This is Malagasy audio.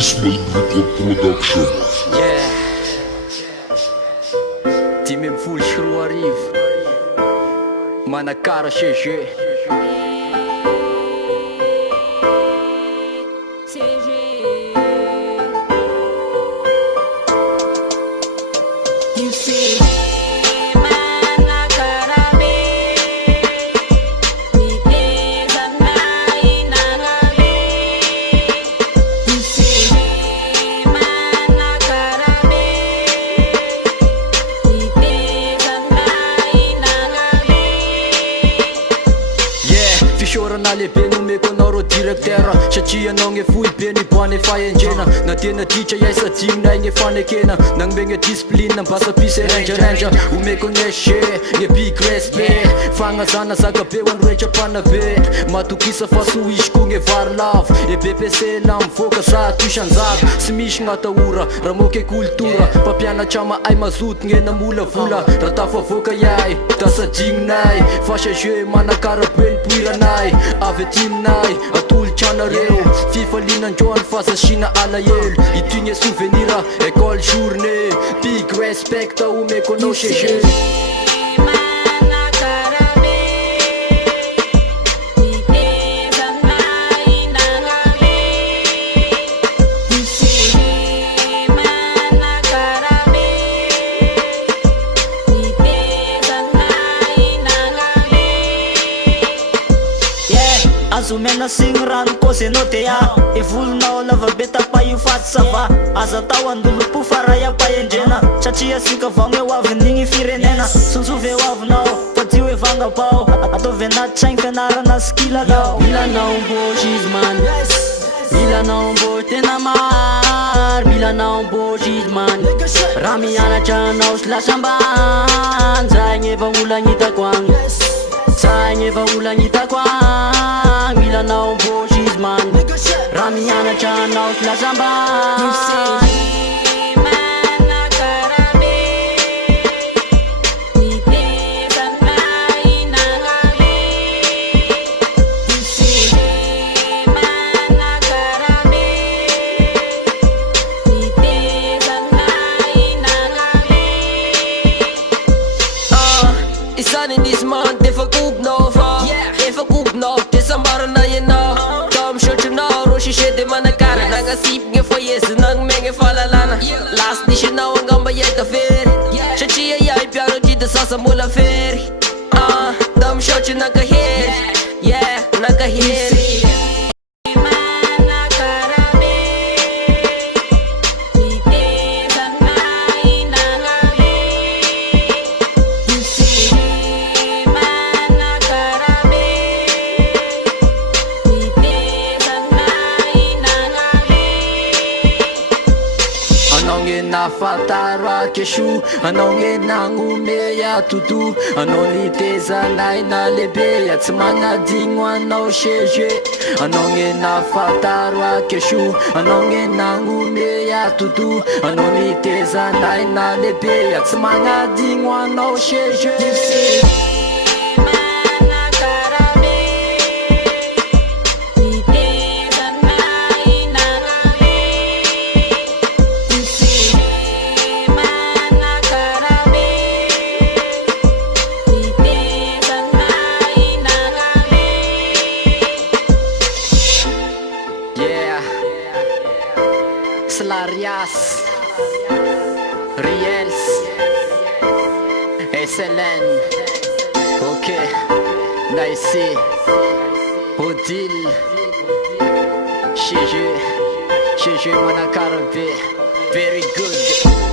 Ismail Record Production. Yeah. 10:30 Manakara CG. You see, fisaorana lehibe nomeko anao rô directeur satria anao gne fohy be niboane fahendrena na tena ditra iaisa diminay gne fanekena nagnomegna discipline mbasa pisy rendrarendra omeko gne che gne big respect fagnazana zakabe hoandroetra-pana be matokisa fa soisiko gne vary lavo e BPC la mivoaka zato isanjato sy misy gnatahora raha moke kultura mpampianatra mahay mazoto gne namolavola raha tafavoaka iay da sadigninay fa CG manakarabe nipoiranay avy timinay atolotranareo fifalinandroany fa zasina alahelo ity souvenir école journée big respect omeko anao CG. Azomena signy rano kôzy anao dia e volonao lava be tapahy io faty sava aza tao andolo-po fa raha iampahendrena satria asika vao gne hoavin'igny firenena sonjove hoavinao fa dio hoe vangabao ataovy anaty traigny fianarana skilalao milanao mbô gisman milanao mbô tena maro milanao mbô gisman raha mianatra anao sy lasambany zay gne vaolagnyitako agny zay gne vaolagnyitako agny milanao mbô gisman raha mianatra anao sy lasambany Isany nisy manty efa kopinao fa efa kopinao de sambarana ianao da misotronao rô CG de manakara nagnasipy gne foyeze nagnomegna fahalalana lasy nisy anao angamba ieda fery satria iay mpiaro aty da sasa mbola fery da misotro nakahery nakahery. Nafataro akesho anao gne nagnome atoto anao nitezanay na lehibe tsy magnadigno anao CG anao gne nafataro akesho anao gne nagnome atoto anao nitezanay na lehibe tsy magnadigno anao CG. Slarias, Riels, SLN, ok, Daisy, Odile, CG Manakara, very good.